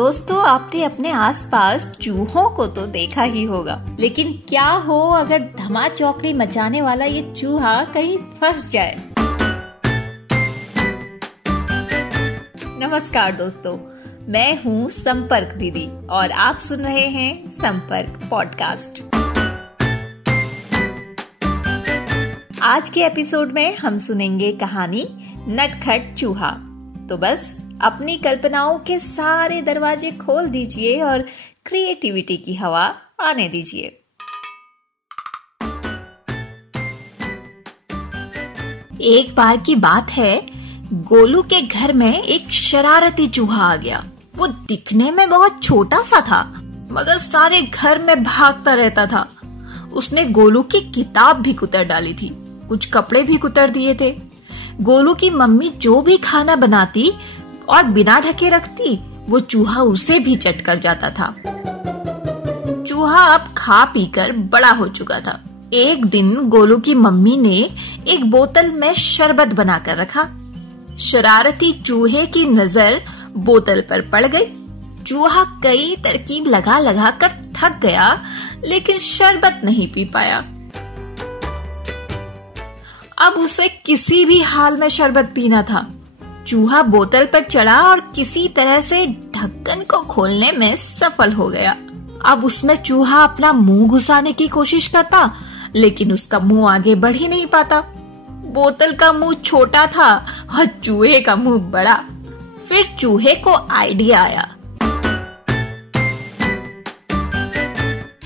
दोस्तों, आपने अपने आसपास चूहों को तो देखा ही होगा, लेकिन क्या हो अगर धमाचौकड़ी मचाने वाला ये चूहा कहीं फंस जाए। नमस्कार दोस्तों, मैं हूँ संपर्क दीदी और आप सुन रहे हैं संपर्क पॉडकास्ट। आज के एपिसोड में हम सुनेंगे कहानी नटखट चूहा। तो बस अपनी कल्पनाओं के सारे दरवाजे खोल दीजिए और क्रिएटिविटी की हवा आने दीजिए। एक बार की बात है, गोलू के घर में एक शरारती चूहा आ गया। वो दिखने में बहुत छोटा सा था, मगर सारे घर में भागता रहता था। उसने गोलू की किताब भी कुतर डाली थी, कुछ कपड़े भी कुतर दिए थे। गोलू की मम्मी जो भी खाना बनाती और बिना ढके रखती, वो चूहा उसे भी चट कर जाता था। चूहा अब खा पीकर बड़ा हो चुका था। एक दिन गोलू की मम्मी ने एक बोतल में शरबत बनाकर रखा। शरारती चूहे की नजर बोतल पर पड़ गई। चूहा कई तरकीब लगा लगा कर थक गया, लेकिन शरबत नहीं पी पाया। अब उसे किसी भी हाल में शरबत पीना था। चूहा बोतल पर चढ़ा और किसी तरह से ढक्कन को खोलने में सफल हो गया। अब उसमें चूहा अपना मुंह घुसाने की कोशिश करता, लेकिन उसका मुंह आगे बढ़ ही नहीं पाता। बोतल का मुंह छोटा था और चूहे का मुंह बड़ा। फिर चूहे को आइडिया आया।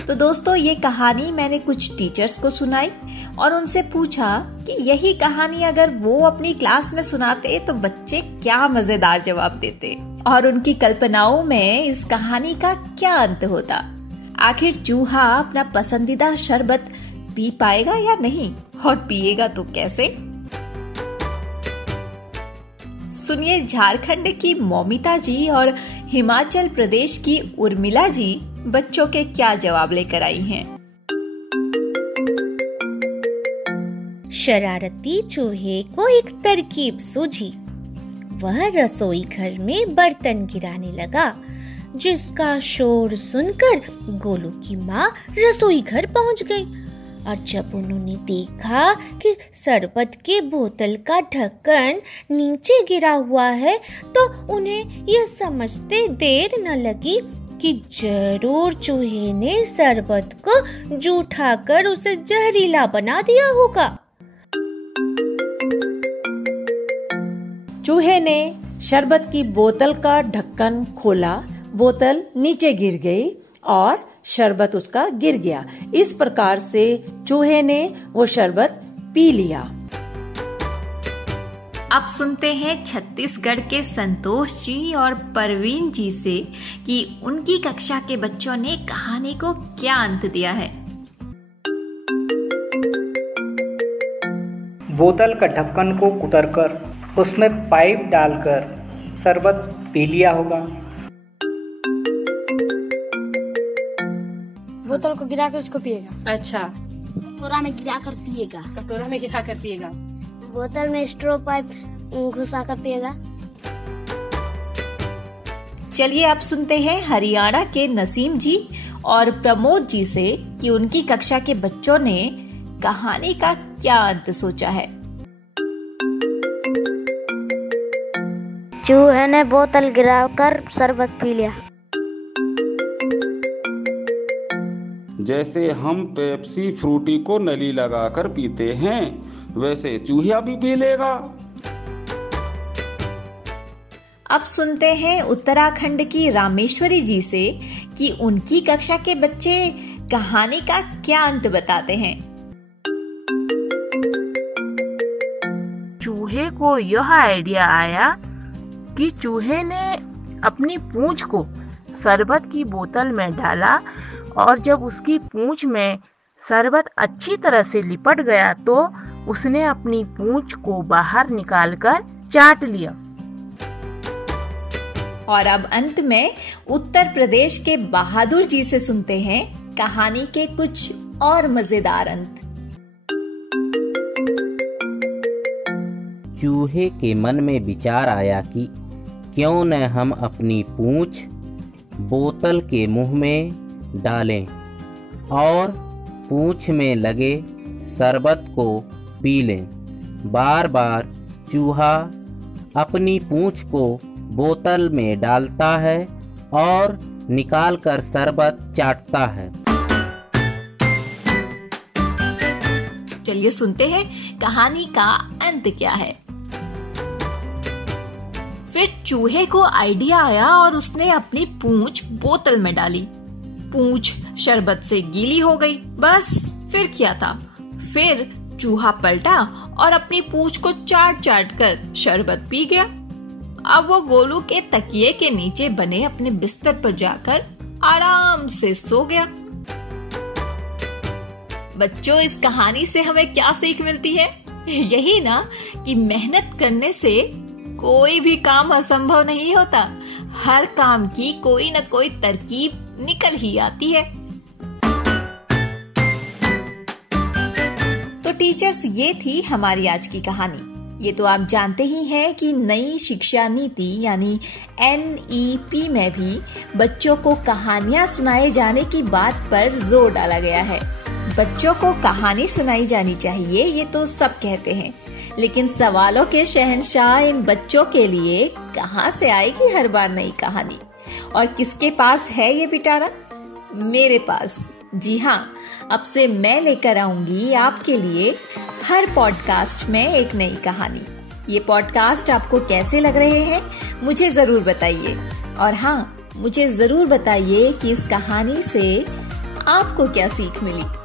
तो दोस्तों, ये कहानी मैंने कुछ टीचर्स को सुनाई और उनसे पूछा कि यही कहानी अगर वो अपनी क्लास में सुनाते तो बच्चे क्या मजेदार जवाब देते और उनकी कल्पनाओं में इस कहानी का क्या अंत होता। आखिर चूहा अपना पसंदीदा शरबत पी पाएगा या नहीं, और पिएगा तो कैसे? सुनिए झारखंड की मौमिता जी और हिमाचल प्रदेश की उर्मिला जी बच्चों के क्या जवाब लेकर आई हैं। शरारती चूहे को एक तरकीब सूझी। वह रसोई घर में बर्तन गिराने लगा, जिसका शोर सुनकर गोलू की माँ रसोई घर पहुंच गई। और जब उन्होंने देखा कि शरबत के बोतल का ढक्कन नीचे गिरा हुआ है, तो उन्हें यह समझते देर न लगी कि जरूर चूहे ने शरबत को जूठा कर उसे जहरीला बना दिया होगा। चूहे ने शरबत की बोतल का ढक्कन खोला, बोतल नीचे गिर गई और शरबत उसका गिर गया। इस प्रकार से चूहे ने वो शरबत पी लिया। अब सुनते हैं छत्तीसगढ़ के संतोष जी और परवीन जी से कि उनकी कक्षा के बच्चों ने कहानी को क्या अंत दिया है। बोतल का ढक्कन को कुतरकर उसमें पाइप डालकर शरबत पी लिया होगा। बोतल को गिरा कर उसको पिएगा। अच्छा, कटोरा में गिरा कर पिएगा। कटोरा में गिरा कर पिएगा। बोतल में स्ट्रॉ पाइप घुसा कर पिएगा। चलिए अब सुनते हैं हरियाणा के नसीम जी और प्रमोद जी से कि उनकी कक्षा के बच्चों ने कहानी का क्या अंत सोचा है। चूहे ने बोतल गिराकर शरबत पी लिया। जैसे हम पेप्सी फ्रूटी को नली लगाकर पीते हैं, वैसे चूहा भी पी लेगा। अब सुनते हैं उत्तराखंड की रामेश्वरी जी से कि उनकी कक्षा के बच्चे कहानी का क्या अंत बताते हैं। चूहे को यह आइडिया आया कि चूहे ने अपनी पूंछ को शरबत की बोतल में डाला और जब उसकी पूंछ में शरबत अच्छी तरह से लिपट गया तो उसने अपनी पूंछ को बाहर निकालकर चाट लिया। और अब अंत में उत्तर प्रदेश के बहादुर जी से सुनते हैं कहानी के कुछ और मजेदार अंत। चूहे के मन में विचार आया कि क्यों न हम अपनी पूंछ बोतल के मुंह में डालें और पूंछ में लगे शरबत को पी लें। बार बार चूहा अपनी पूंछ को बोतल में डालता है और निकालकर शरबत चाटता है। चलिए सुनते हैं कहानी का अंत क्या है। फिर चूहे को आइडिया आया और उसने अपनी पूंछ बोतल में डाली। पूंछ शरबत से गीली हो गई। बस फिर क्या था, फिर चूहा पलटा और अपनी पूंछ को चाट चाट कर शरबत पी गया। अब वो गोलू के तकिए के नीचे बने अपने बिस्तर पर जाकर आराम से सो गया। बच्चों, इस कहानी से हमें क्या सीख मिलती है? यही ना कि मेहनत करने से कोई भी काम असंभव नहीं होता। हर काम की कोई न कोई तरकीब निकल ही आती है। तो टीचर्स, ये थी हमारी आज की कहानी। ये तो आप जानते ही हैं कि नई शिक्षा नीति यानी NEP में भी बच्चों को कहानियां सुनाए जाने की बात पर जोर डाला गया है। बच्चों को कहानी सुनाई जानी चाहिए, ये तो सब कहते हैं, लेकिन सवालों के शहंशाह इन बच्चों के लिए कहां से आएगी हर बार नई कहानी? और किसके पास है ये पिटारा? मेरे पास। जी हाँ, अब से मैं लेकर आऊंगी आपके लिए हर पॉडकास्ट में एक नई कहानी। ये पॉडकास्ट आपको कैसे लग रहे हैं मुझे जरूर बताइए। और हाँ, मुझे जरूर बताइए कि इस कहानी से आपको क्या सीख मिली।